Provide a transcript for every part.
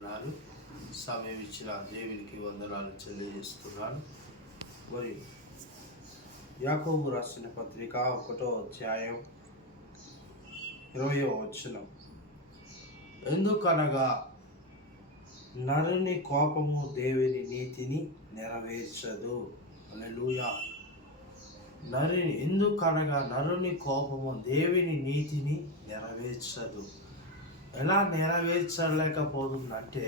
సమయం ఇచ్చిన దేవునికి వందనాలు తెలియజేస్తున్నాను. మరి యాకోబు రాసిన పత్రిక 1వ అధ్యాయం 20వ వచనం, ఎందుకనగా నరుని కోపము దేవుని నీతిని నెరవేర్చదు. హల్లెలూయా. ఎందుకనగా నరుని కోపము దేవుని నీతిని నెరవేర్చదు. ఎలా నెరవేర్చలేకపోతుందంటే,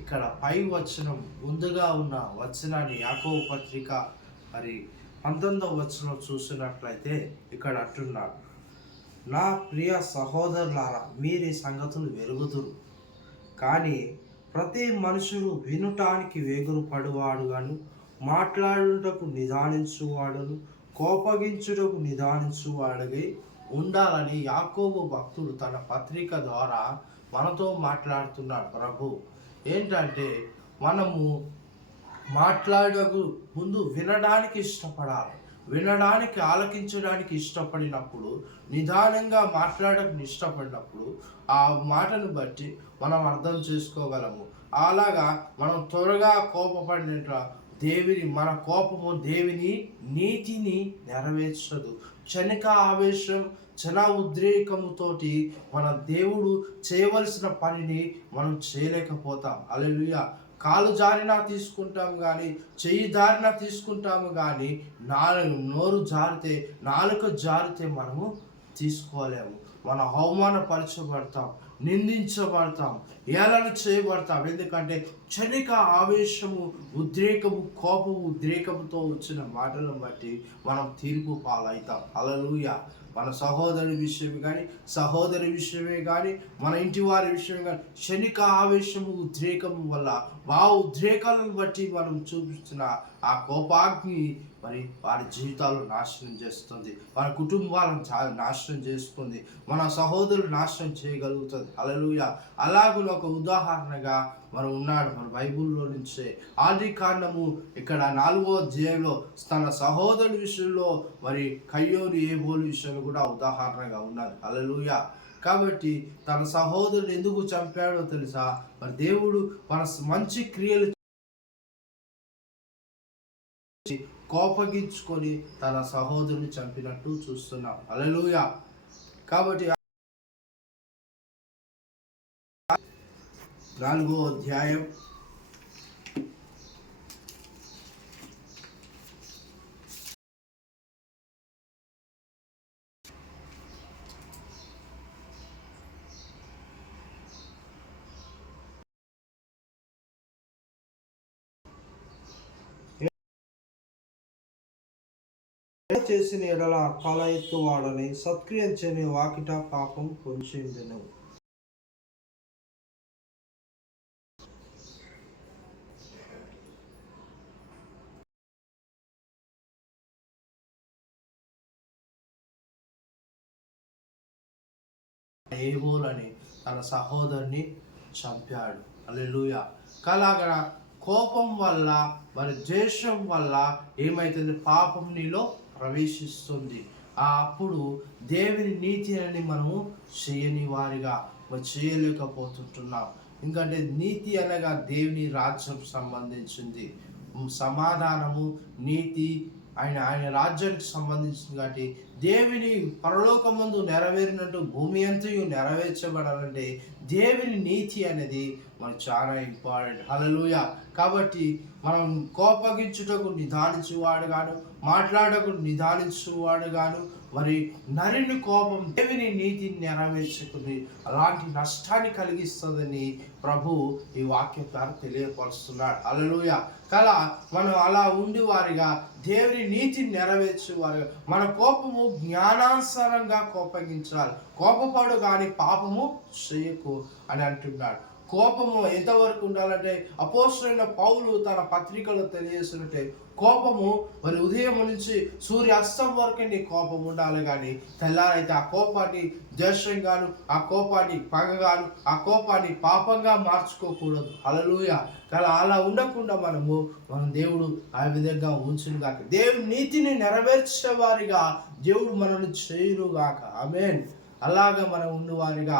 ఇక్కడ పై వచనం ముందుగా ఉన్న వచనాన్ని యాకోబు పత్రిక మరి 19వ వచనం చూసినట్లయితే ఇక్కడ అంటున్నాడు, నా ప్రియ సహోదరులారా, మీరీ సంగతులు వెరుగుదురు, కానీ ప్రతి మనుషుడు వినుటానికి వేగురు పడువాడుగాను, మాట్లాడుటకు నిదానించువాడును, కోపగించుటకు నిదానించువాడుగా ఉండాలని యాకోబు భక్తుడు తన పత్రిక ద్వారా మనతో మాట్లాడుతున్నాడు. ప్రభు ఏంటంటే, మనము మాట్లాడకు ముందు వినడానికి ఇష్టపడాలి. వినడానికి, ఆలకించడానికి ఇష్టపడినప్పుడు, నిదానంగా మాట్లాడడానికి ఇష్టపడినప్పుడు ఆ మాటను బట్టి మనం అర్థం చేసుకోగలము. అలాగా మనం త్వరగా కోపపడినట్ల మన కోపము దేవుని నీతిని నెరవేర్చదు. క్షణిక ఆవేశం, ఉద్రేకముతోటి మన దేవుడు చేయవలసిన పనిని మనం చేయలేకపోతాం. హల్లెలూయా. కాలు జారినా తీసుకుంటాము కానీ, చెయ్యి జారినా తీసుకుంటాము కానీ, నోరు జారితే, నాలుక జారితే మనము తీసుకోలేము. మనం అవమానపరచబడతాం, నిందించబడతాం, ఏలన చేయబడతాం. ఎందుకంటే క్షణిక ఆవేశము, ఉద్రేకముతో వచ్చిన మాటలను బట్టి మనం తీర్పు పాలవుతాం. హల్లెలూయా. మన సహోదరి విషయమే కానీ మన ఇంటి వారి విషయమే కానీ క్షణిక ఆవేశము, ఉద్రేకము వల్ల ఉద్రేకాలను బట్టి మనం చూపిస్తున్న ఆ కోపాగ్ని మరి వారి జీవితాలు నాశనం చేస్తుంది, వారి కుటుంబాలను నాశనం చేస్తుంది, మన సహోదరులు నాశనం చేయగలుగుతుంది. హల్లెలూయా. అలాగే ఒక ఉదాహరణగా మనం ఉన్నాడు మన బైబిల్లో నుంచే. ఆదికాండము ఇక్కడ 4వ అధ్యాయంలో తన సహోదరుల విషయంలో మరి కయ్యోను, ఏబోలు విషయంలో కూడా ఉదాహరణగా ఉన్నది. హల్లెలూయా. కాబట్టి తన సహోదరుడు ఎందుకు చంపాడో తెలుసా? మరి దేవుడు మన మంచి క్రియలు కోపగించుకొని తన సహోదరుని చంపినట్టు చూస్తున్నాం. హల్లెలూయా. కాబట్టి 4వ అధ్యాయం 7 చేసిన ఎడల తల ఎత్తువాడని, సత్క్రియం చేయని వాకిట పాపం పొంచెందెను. ఏబోలని తన సహోదరుని చంపాడు. హల్లెలూయా. కలాగన కోపం వల్ల, మరి ద్వేషం వల్ల ఏమైతుంది? పాపం నీలో ప్రవేశిస్తుంది. అప్పుడు దేవుని నీతి అని మనము చేయని వారిగా చేయలేకపోతుంటున్నాం. ఎందుకంటే నీతి అనగా దేవుని రాజ్యం సంబంధించింది. సమాధానము, నీతి ఆయన రాజ్యానికి సంబంధించింది. కాబట్టి దేవుని పరలోకమందు నెరవేరినట్టు భూమి అంతయు నెరవేర్చబడాలంటే దేవుని నీతి అనేది మనకు చాలా ఇంపార్టెంట్. హల్లెలూయా. కాబట్టి మనం కోపగించుటకు నిదానించువాడు గాను, మాట్లాడకు నిదానించువాడు గాను, మరి నరుని కోపం దేవుని నీతిని నెరవేర్చుకుని అలాంటి నష్టాన్ని కలిగిస్తుందని ప్రభు ఈ వాక్యం ద్వారా తెలియపరుస్తున్నాడు. హల్లెలూయా. మనం అలా ఉండి వారిగా దేవుని నీతిని నెరవేర్చేవారుగా, మన కోపము జ్ఞానానుసారంగా కోపగించాలి. కోపపడు కానీ పాపము చేయకు అని అంటున్నాడు. కోపము ఎంతవరకు ఉండాలంటే, అపోస్తలుడైన పౌలు తన పత్రికలో తెలియజేసినట్టే, కోపము మరి ఉదయం నుంచి సూర్యాస్తం వరకే నీ కోపం ఉండాలి. కానీ తెల్లారైతే ఆ కోపాన్ని ద్వేషంగాను, ఆ కోపాన్ని పగగాను, ఆ కోపాన్ని పాపంగా మార్చుకోకూడదు. హల్లెలూయా. అలా ఉండకుండా మన దేవుడు ఆ విధంగా ఉంచునుగాక. దేవుని నీతిని నెరవేర్చేవారిగా దేవుడు మనల్ని చేయునుగాక. ఆమేన్. అలాగా మనం ఉన్నవారిగా